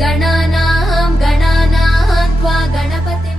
गणानां गणानां त्वा गणपतिम्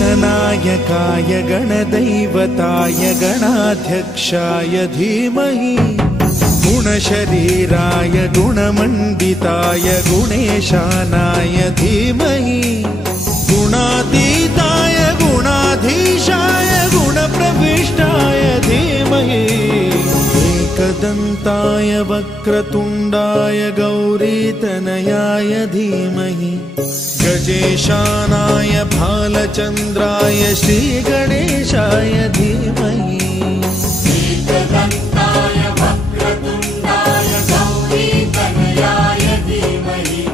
गणनायकाय गणदैवताय गणाध्यक्षाय धीमहि गुणशरीराय गुणमण्डिताय गुणेशानाय धीमहि गुणातीताय गुणाधीशाय गुणप्रविष्टाय धीमहि एकदन्ताय वक्रतुण्डाय गौरीतनयाय धीमहि गजेशानाय भालचन्द्राय श्रीगणेशाय धीमहि एकदन्ताय वक्रतुण्डाय गौरीतनयाय धीमहि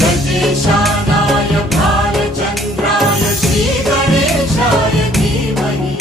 गजेशानाय भालचन्द्राय श्रीगणेशाय धीमहि।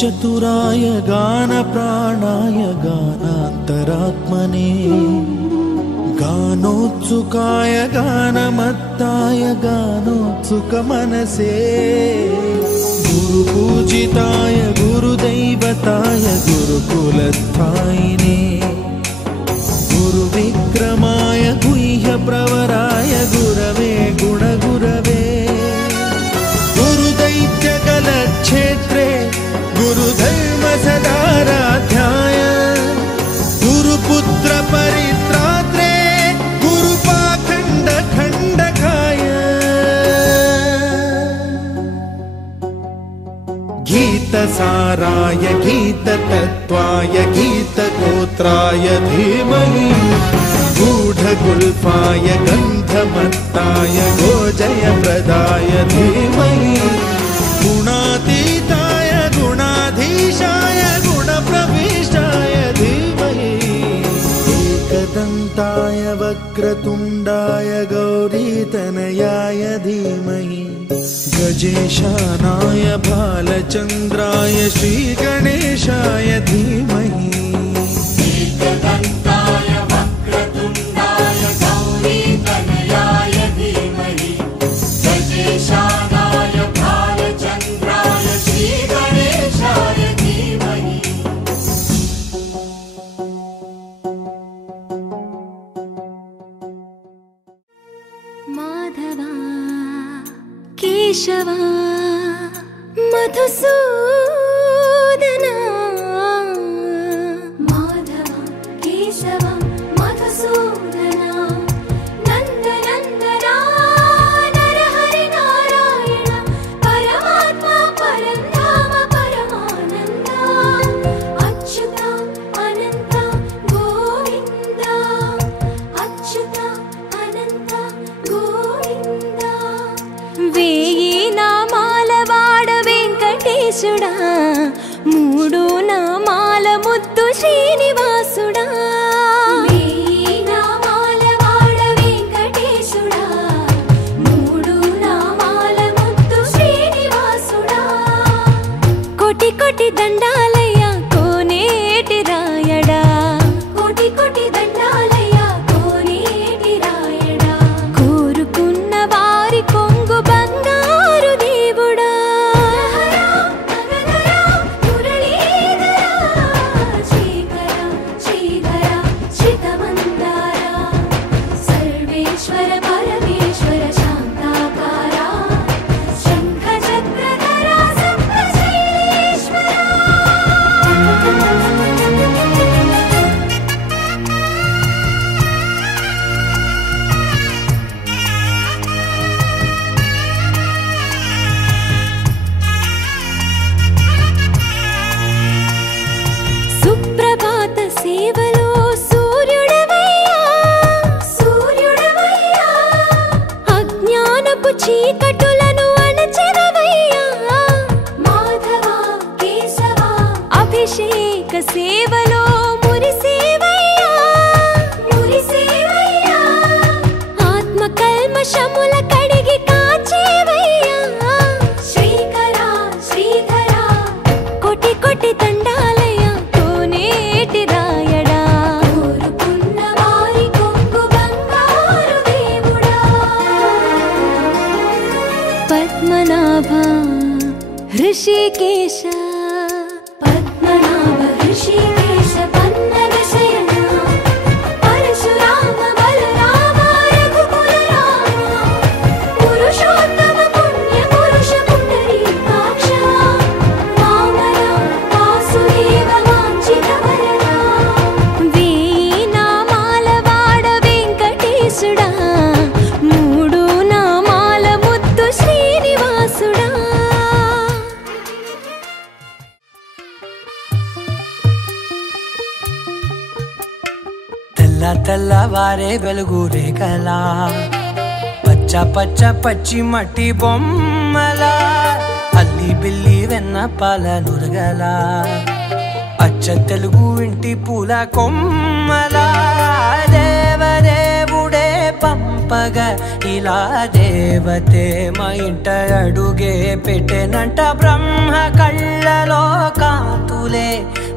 చతురాయ గాన ప్రాణాయ గానాంతరాత్మనే గానోత్సుకాయ గానమత్తాయ గానోత్సుక మనసే గురు పూజితాయ గురుదైవతాయ గురుకులస్థాయినే గురు విక్రమాయ గుహ్య ప్రవరాయ గురవే గుణగురవే गुरुदैत्य गलक्षेत्रे गुरुधर्म सदाराध्याय गुरुपुत्र परित्रात्रे गुरुपाखंड खंडकाय गीतसाराय गीततत्त्वाय गीतगोत्राय धीमहि गूढगुल्फाय गन्धमत्ताय गोजयप्रदाय धीमहि गुणातीताय गुणाधीशाय गुणप्रविष्टाय धीमहि एकदन्ताय वक्रतुण्डाय गौरीतनयाय धीमहि गजेशानाय भालचन्द्राय श्रीगणेशाय धीमहि माधवा केशवा मधुसूदना माधवा केशवा मधुसूदना नन्दनन्दना नरहरि नारायण परमात्मा परन्धाम परमानन्दा अच्युता अनन्ता गोविन्दा अच्युता अनन्ता गोविन्दा वेयी नामाల వాడ వెంకటేశుడా మూడు నామాల ముద్దు శ్రీనివాసుడా వేయీ నామాల వాడ వెంకటేశుడా మూడు నామాల ముద్దు శ్రీనివాసుడా కోటి కోటి దండాలయ్యా కోనేటి రాయడా కోటి కోటి దండాలయ్యా కోనేటి రాయడా కోరుకున్న వారి కొంగు బంగారు దేవుడా శ్రీకర శ్రీధర శ్రితమందార సర్వేశ్వర పరమేశ్వర శాంతాకార శంఖ చక్రధర సప్తశైలేశ్వర సుప్రభాత సేవలో సూర్యుడవయ్యా సూర్యుడవయ్యా అజ్ఞానపు చీకటులను అణచెదవయ్యా మాధవ కేశవ అభిషేక సేవలో మురిసేవయ్యా మురిసేవయ్యా ఆత్మ కల్మషముల కడిగి కాచేవయ్యా శ్రీకర శ్రీధర కోటి కోటి దండాలయ్యా కోనేటి రాయడా కోరుకున్న వారి కొంగు బంగారు దేవుడా పద్మనాభ హృషికేశ పద్మనాభ హృషికేశ పన్నగ శయన పరశురామ బలరామ రఘుకుల రామ పురుషోత్తమ పుణ్య పురుష పుండరీకాక్ష వామన వాసుదేవ వాంఛిత వరద వేయి నామాల వాడ వెంకటేశుడా మూడు నామాల ముద్దు శ్రీనివాసుడా తెల్ల తెల్లవారే వెలుగు రేఖలా పచ్చ పచ్చ పచ్చి మట్టి బొమ్మలా అల్లి బిల్లి వెన్న పాల నురగలా అచ్చ తెలుగు ఇంటి పూల కొమ్మలా దేవదేవుడే పంప చెప్పగ ఇలా దేవతే మా ఇంట అడుగే పెట్టెనంట బ్రహ్మ కళ్ళలో కాంతులే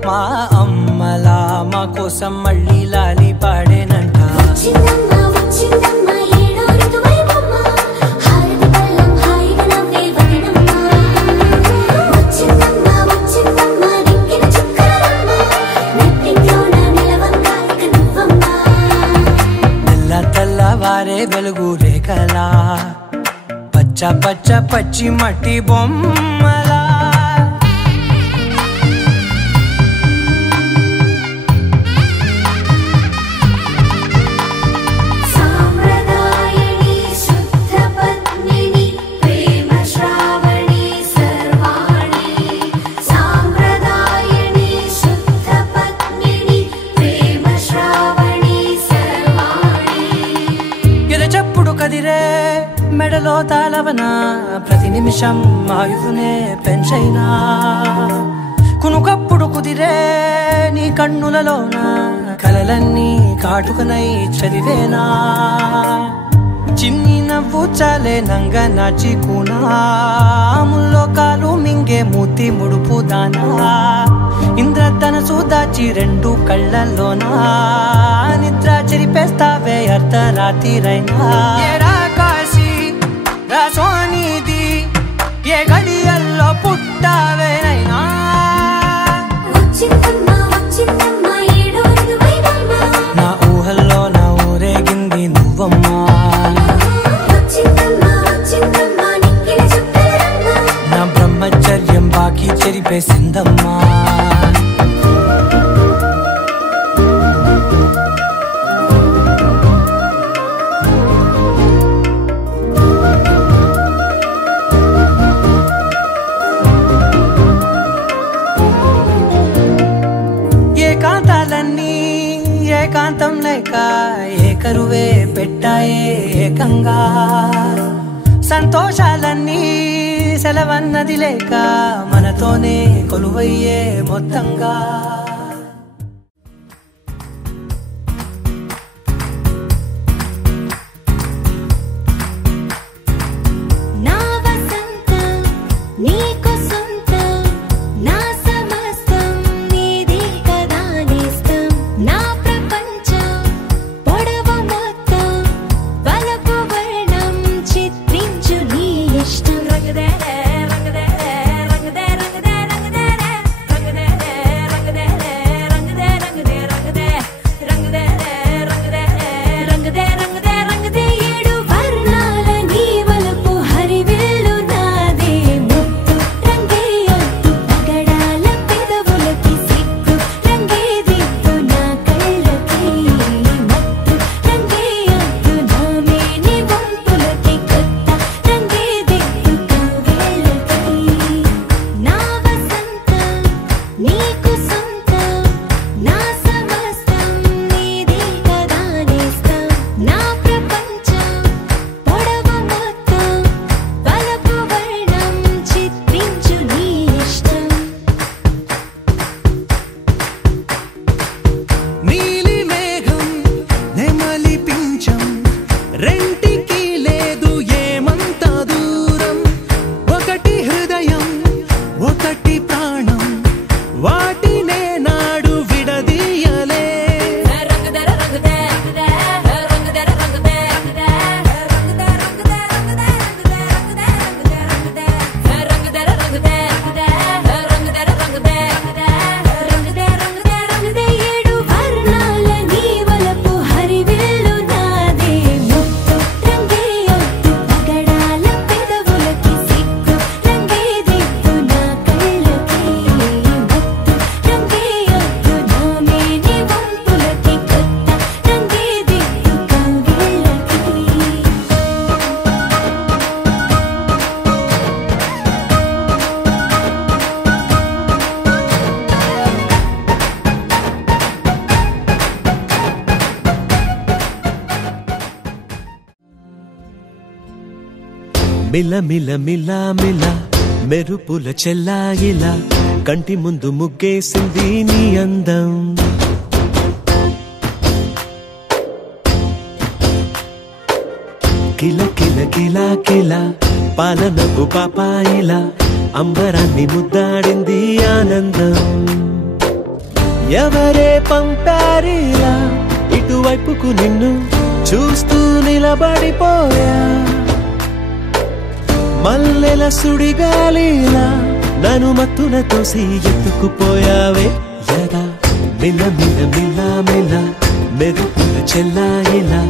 మా అమ్మలా మా కోసం మళ్ళీ లాలి పాడేనంట వారే వెలుగు రేఖలా పచ్చ పచ్చ పచ్చి మట్టి బొమ్మలా మెడలో తాళవన ప్రతి నిమిషం ఆయుధునే పెంచైనా కునుకప్పుడు కుదిరే నీ కన్నులలోన కలలన్నీ కాటుకనై చదివేనా చిన్ని నవ్వు చాలే నంగ నాచి కూనాముల్లో కాలు మింగే మూతి ముడుపు దానా ఇంద్రధనసు దాచి రెండు కళ్ళల్లోనా నిద్ర చెరిపేస్తావే అర్ధరాత్రిరైనా సోనిది ఏ గడియల్లో పుట్టావేనైనా నా ఊహల్లో నా ఊరేగింది నువ్వమ్మా నా బ్రహ్మచర్యం బాకీ చెరిపేసిందమ్మా ఏకాంతం లేక ఏకరువే పెట్టాయే ఏకంగా సంతోషాలన్నీ సెలవన్నది లేక మనతోనే కొలువయ్యే మొత్తంగా మిల మిల మిల మిల మెరుపుల చెల్లాయిలా కంటి ముందు ముగ్గేసింది నీ అందం కిల కిల కిల కిల పాలనపు పాపాయిలా అంబరాన్ని ముద్దాడింది ఆనందం. ఎవరే పంపారిలా ఇటువైపుకు నిన్ను చూస్తూ నిలబడిపోయా. మల్లెల సుడిగాలిలా నన్ను మత్తున తోసి ఎత్తుకుపోయావే. యదా మిల మిల మిల మిల మెరుపుల చెల్లాయిలా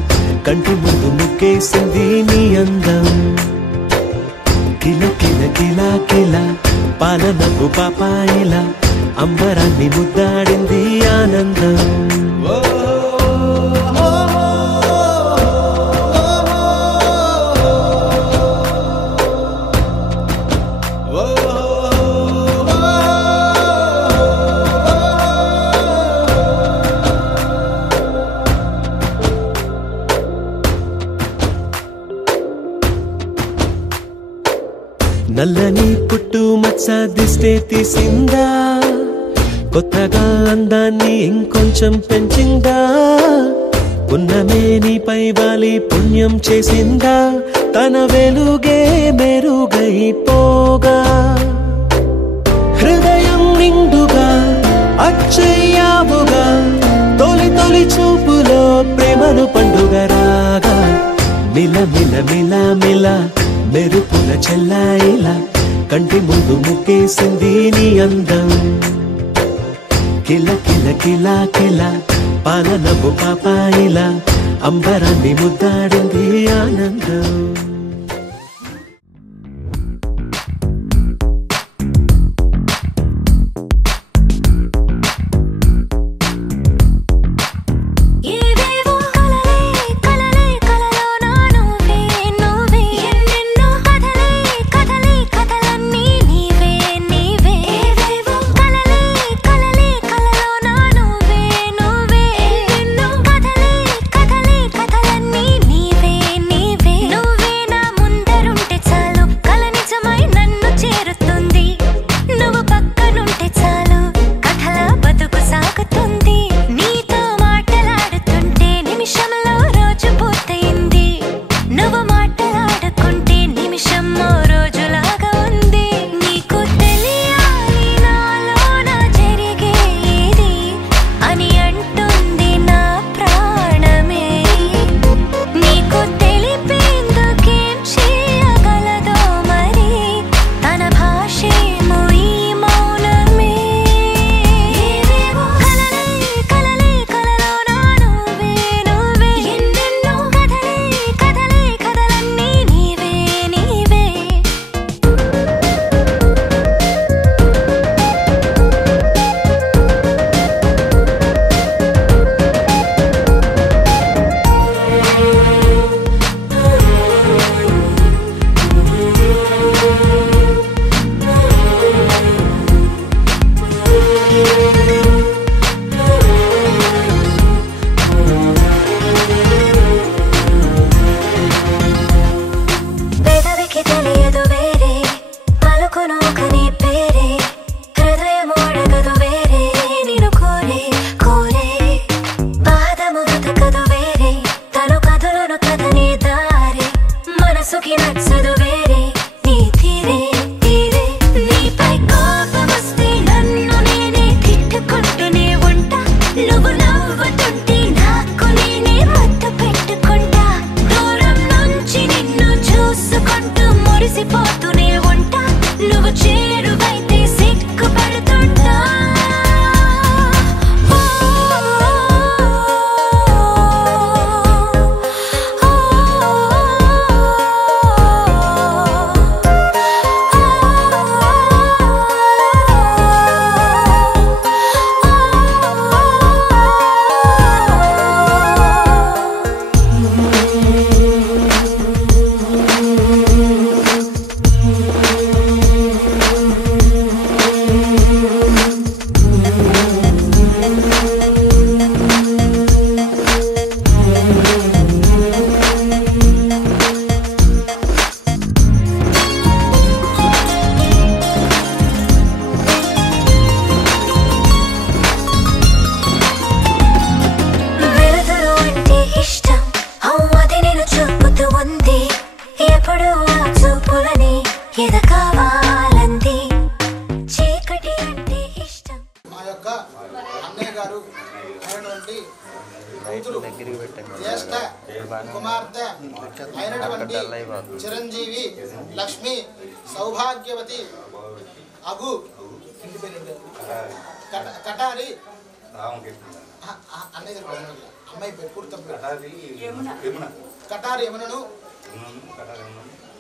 కంటి ముందు ముగ్గేసింది నీ అందం. కిల కిల కిల కిల పాలనపు పాపాయిలా అంబరాన్ని ముద్దాడింది ఆనందం. నల్లని పుట్టు మచ్చ దిస్తే తీసిందా, కొత్తగా అందాన్ని ఇంకొంచెం పెంచిందా. ఉన్నమే నీపై వాలి పుణ్యం చేసిందా, తన వెలుగే మెరుగైపోగా. హృదయం నిండుగా అచ్చయ్యావుగా, తొలి తొలి చూపులో ప్రేమను పండుగ రాగా. మిల మిల మిల మిల మెరుపుల చెల్లాయిలా కంటి ముందు ముగ్గేసింది నీ అందం. కిల కిల కిల కిల పాలనపు పాపాయిలా అంబరాన్ని ముద్దాడింది ఆనందం. అయినటువంటి చిరంజీవి లక్ష్మి సౌభాగ్యవతి అగు కటారి అన్నది అమ్మాయి పూర్తి కటారి యమునను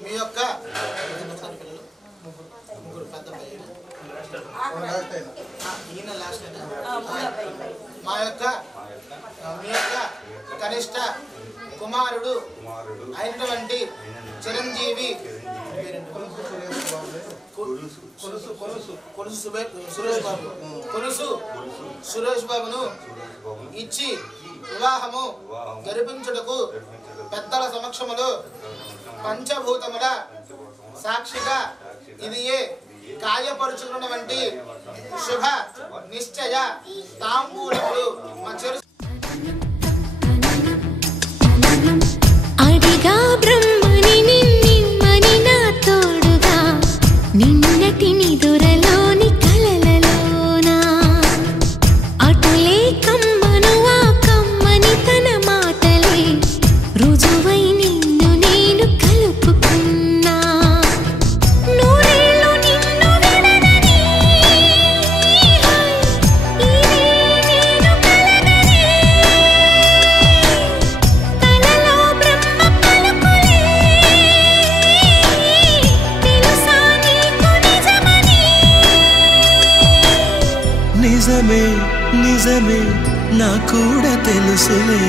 మీ యొక్క ముగ్గురు పెద్ద ఈయన లాస్ట్ మా యొక్క మీ యొక్క కనిష్ట కుమారుడు అయినటువంటి చిరంజీవి సురేష్ బాబును ఇచ్చి వివాహము జరిపించుటకు పెద్దల సమక్షములో పంచభూతముల సాక్షిగా ఇది గాయపరుచుకున్నటువంటి శుభ నిశ్చయ తాంబూలములు అడిగా బ్రహ్మని నిన్నని నా తోడుగా నిన్నటి నిదురలోని కలలలోనా అటులే కమ్మను ఆ కమ్మని తన మాటలే రుజువై నిన్ను నేను కలుపుకున్నా నూరేళ్ళు నిన్ను విడనని నేను కలనని తలలో బ్రహ్మ పలుకులే తెలుసా నీకు నిజమని నిజమే నిజమే నా కూడా తెలుసులే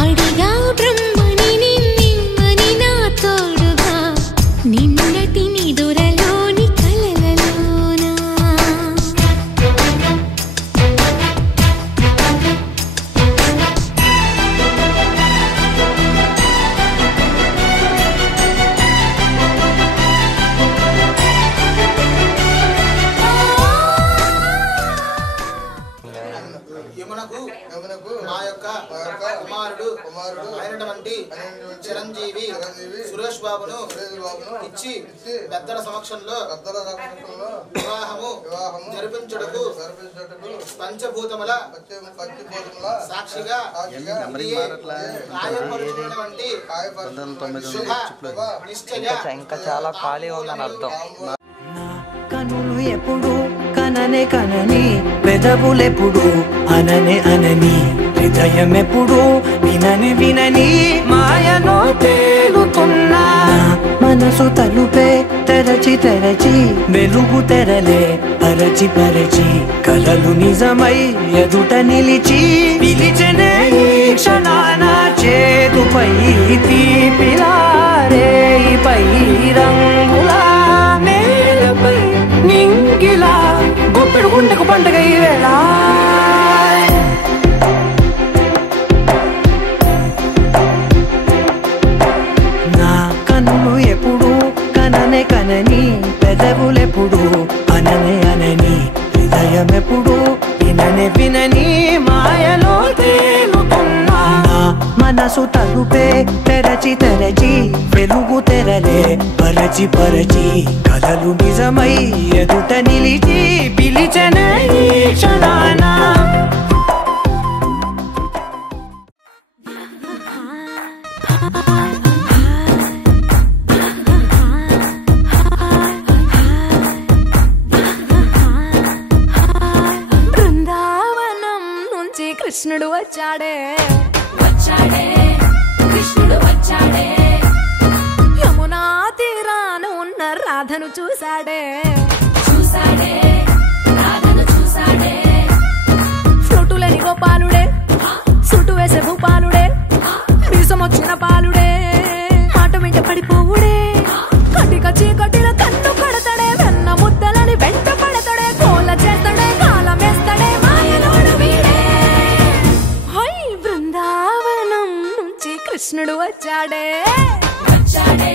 అడిగా బ్రహ్మని నిన్నని నా తోడుగా నిన్నటి నిదురలోని కలలలోనా యమునకు మా యొక్క కుమారుడు అయినటువంటి చిరంజీవి సురేష్ బాబును ఇచ్చి పెద్దల సమక్షంలో వివాహము జరిపించుటకు పంచభూతముల సాక్షిగా గాయపరుచుకున్నటువంటి శుభ నిశ్చయ ఇంకా చాలా ఖాళీ ఉందని అర్థం. కనులు ఎప్పుడు కననే కనని పెదవులెప్పుడు అననే అనని హృదయం ఎప్పుడు వినని వినని మాయలో తేలుతున్నా మనసు తలుపే తెరచి తెరచి వెలుగు తెరలే పరచి పరచి కలలు నిజమై ఎదుట నిలిచి పిలిచనే ఈ క్షణాన చేతుపై తీపిలారే పై రంగులా నేలపై నింగిలా గుప్పెడు గుండెకు పండుగ ఈ వేళ నా కన్నులు ఎప్పుడు కననే కనని పెదవులెప్పుడు అననే అనని హృదయం ఎప్పుడు విననే వినని మాయలో తేలుతున్నా మనసు తలుపే తెరచి తెరచి వెలుగు తెరలే పరచి పరచి కలలు నిజమై ఎదుట నిలిచి పిలిచనే ఈ క్షణాన బృందావనం నుంచి కృష్ణుడు వచ్చాడే వచ్చాడే కృష్ణుడు వచ్చాడే యమునా తీరాన ఉన్న రాధను చూశాడే చూశాడే రాధను చూశాడే ఫ్రూటులని గోపాలుడే సుటు వేసే భూపాలుడే మీసం వచ్చిన పాలుడే మాట వెంట పడిపోవుడే కటిక చీకటిల కన్ను కడతాడే వెన్న ముద్దలని వెంట పడతాడే కోల చేస్తాడే కాలం వేస్తాడే మాయలోడు వీడే హై బృందావనం నుంచి కృష్ణుడు వచ్చాడే వచ్చాడే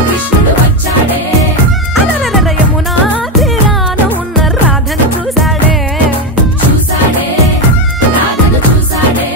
కృష్ణుడు వచ్చాడే అలరల యమునా తీరాన ఉన్న రాధను చూశాడే చూశాడే రాధను చూశాడే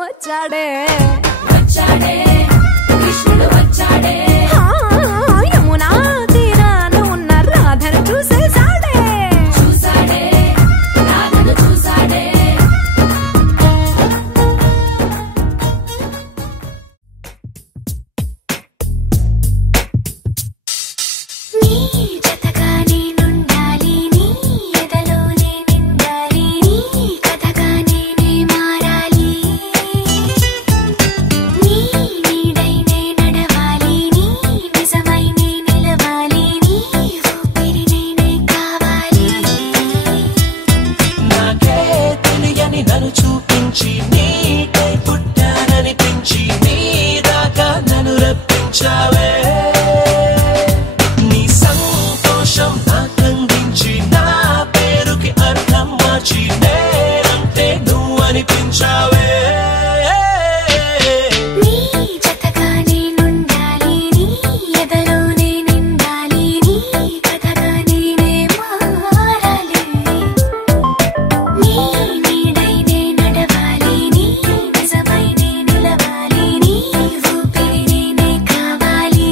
వచ్చాడే వచ్చాడే కృష్ణుడు వచ్చాడే యమునా తీరాన ఉన్న రాధను చూసేసాడే చూసాడే రాధను చూసాడే నీ జతగా నేనుండాలి నీ ఎదలోనే నిండాలి నీ కథగా నేనే మారాలి నీ నీడైనే నడవాలి నీ నిజమై నే నిలవాలి నీ ఊపిరి నేనే కావాలి నాకే తెలియని నన్ను చూపించి నీకై పుట్టాననిపించి నీ దాకా నన్ను రప్పించావే నీ సంతోషం నాకందించి నా పేరుకి అర్థం మార్చి నేనంటే నువ్వు అనిపించావే నీ జతగా నేనుండాలి నీ ఎదలోనే నిండాలి నీ కథగా నేనే మారాలి నీ నీడైనే నడవాలి నీ నిజమై నే నిలవాలి నీ ఊపిరి నేనే కావాలి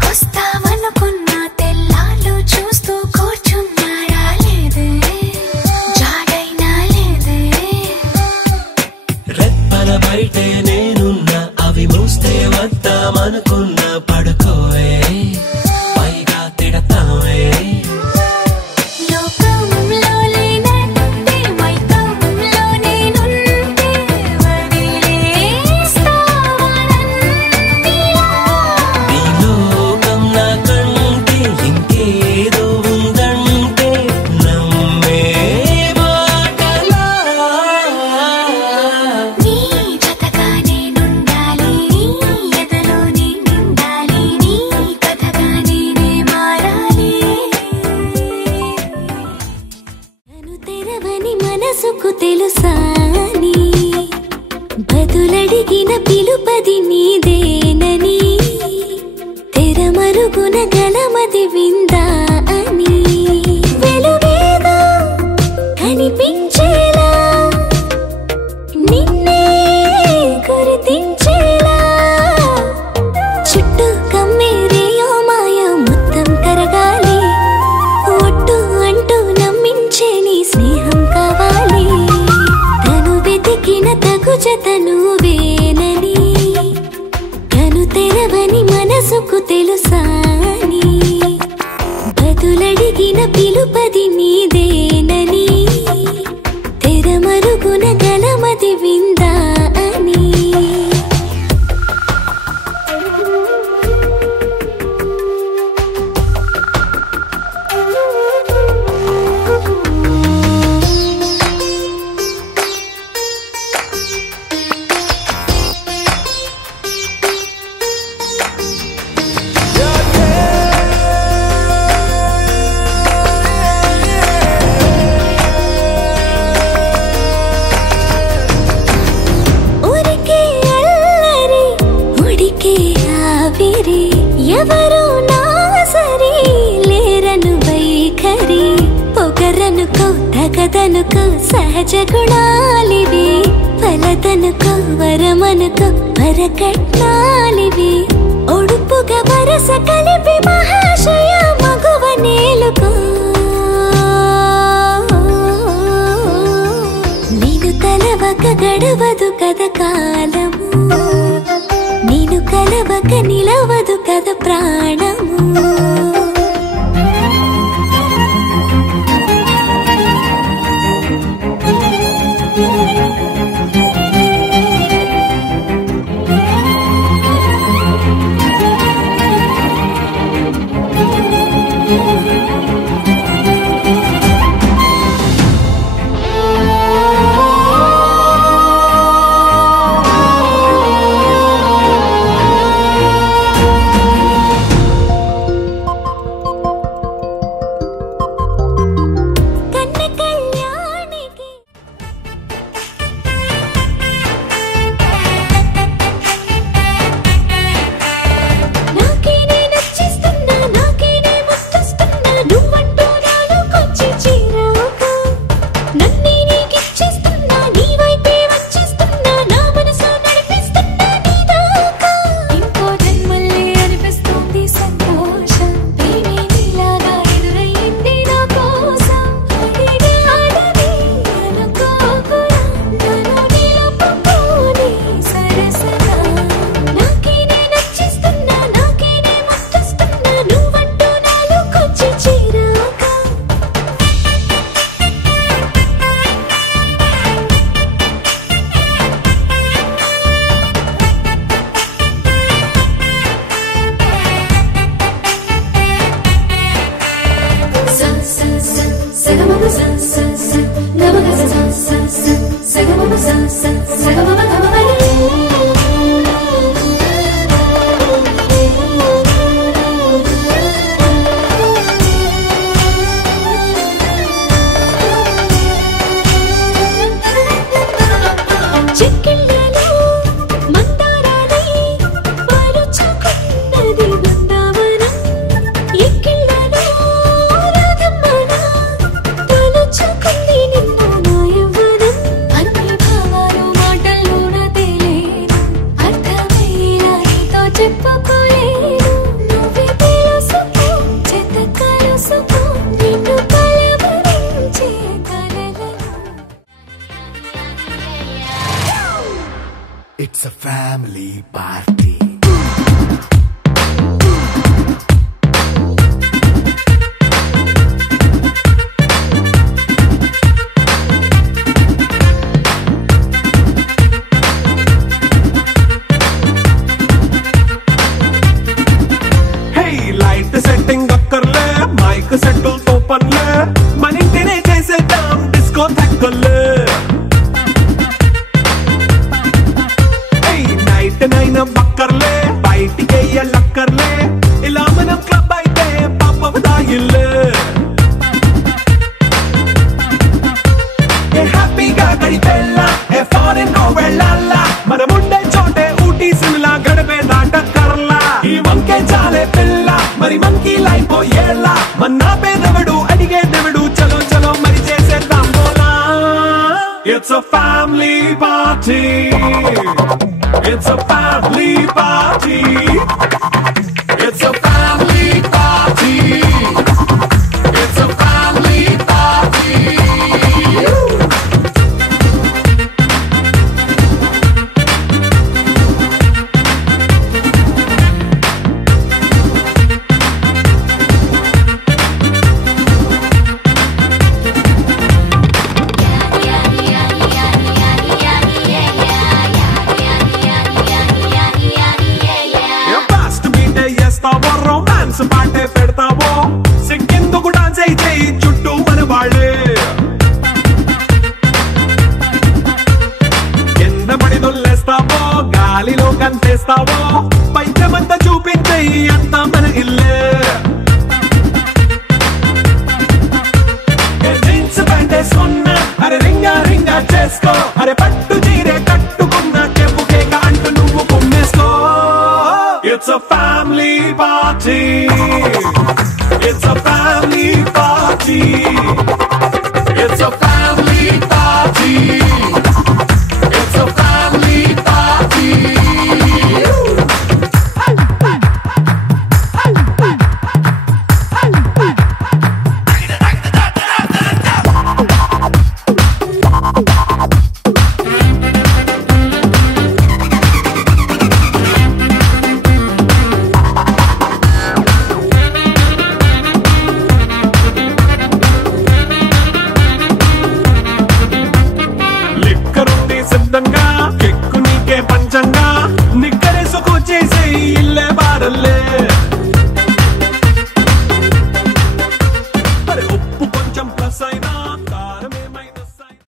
కల్లోకొస్తావనుకున్న తెల్లాళ్ళు చూస్తూ కూర్చున్నా రాలేదే జాడైనా లేదే రెప్పల బయటే నేనున్నా అవి మూస్తే వద్దామనుకున్నా పడుకోవే పైగా తిడతావే లోకంలో లేనంటే మైకంలో నేనుంటే వదిలేస్తావా నన్నిలా? నీ లోకం నాకంటే ఇంకేదో ఉందంటే నమ్మే మాటలా నీ జతగా నేనుండాలి నీ ఎదలోనే నిండాలి నీ కథగా నేనే మారాలి నన్ను తెరవని మనసుకు తెలుసాని బదులడిగిన పిలుపది నీదేనని తెరమరుగున గలమది విందా అని వెలుగేదో కనిపించేలా నిన్నే గుర్తించేలా చుట్టూ కమ్మేరేయో మాయ మొత్తం కరగాలి ఒట్టు అంటూ నమ్మించే నీ స్నేహం కావాలి తను వెతికిన తగు జత నువ్వేనని కను తెరవని మనసుకు తెలుసాని బదులడిగిన పిలుపది నీదేనని తెరమరుగున గలమది విందా అని ఊరికే అల్లరి ఉడికే ఆవిరి ఎవరు నా సరి లేరను వైఖరి పొగరనుకో తగదనుకో సహజ గుణాలివి ఫలదనుకో వరమనుకో వరకట్నాలివి ఒడుపుగా వరస కలిపి మహాశయ మగువ నేలుకో నీను తలవక గడవదు కథ కాలము నీను కలవక నిలవదు కథ ప్రాణము It's a family party. Setting అక్కర్లే మైక్ సెట్టులతో పనులే మన ఇంటినే చేసేద్దాం డిస్కో తగ్గలే నైట్ నైన్ బక్కర్లే బయటికి వెయ్యలక్కర్లే ఇలా మనం క్లబ్ అయితే పాప దాయిల్లే హ్యాపీగా గడిపెళ్ళా ఏ ఫారెన్ కో వెళ్ళాలా మనం ఉండే చోటే ఊటీ సిమ్లా గడిపే దాటక్కర్లా ఈ వంకే చాలే పిల్ల మరి మనకి లైఫ్ ఏళ్ళ మన్నా పేదవడు అడిగేదెవడు చలో చలో మరి చేసేద్దాం బోలా It's a family party. It's a family party. It's a family party. It's a family party. Romance పాటే పెడతావో సిగ్గెందుకు డాన్స్ అయితే చుట్టూ మన వాళ్ళే కింద పడి దొల్లేస్తావో గాలిలో కంతేస్తావో పైద్యమంతా చూపించే అంతా మన ఇల్లే జీన్స్ ప్యాంటే సొన్న అరే రింగా రింగా చేసుకో అరే పట్టు చీరే కట్టుకున్న చెప్పుకే కాంటు నువ్వు కుమ్మేసుకో It's a family party. It's a family party. It's a family party.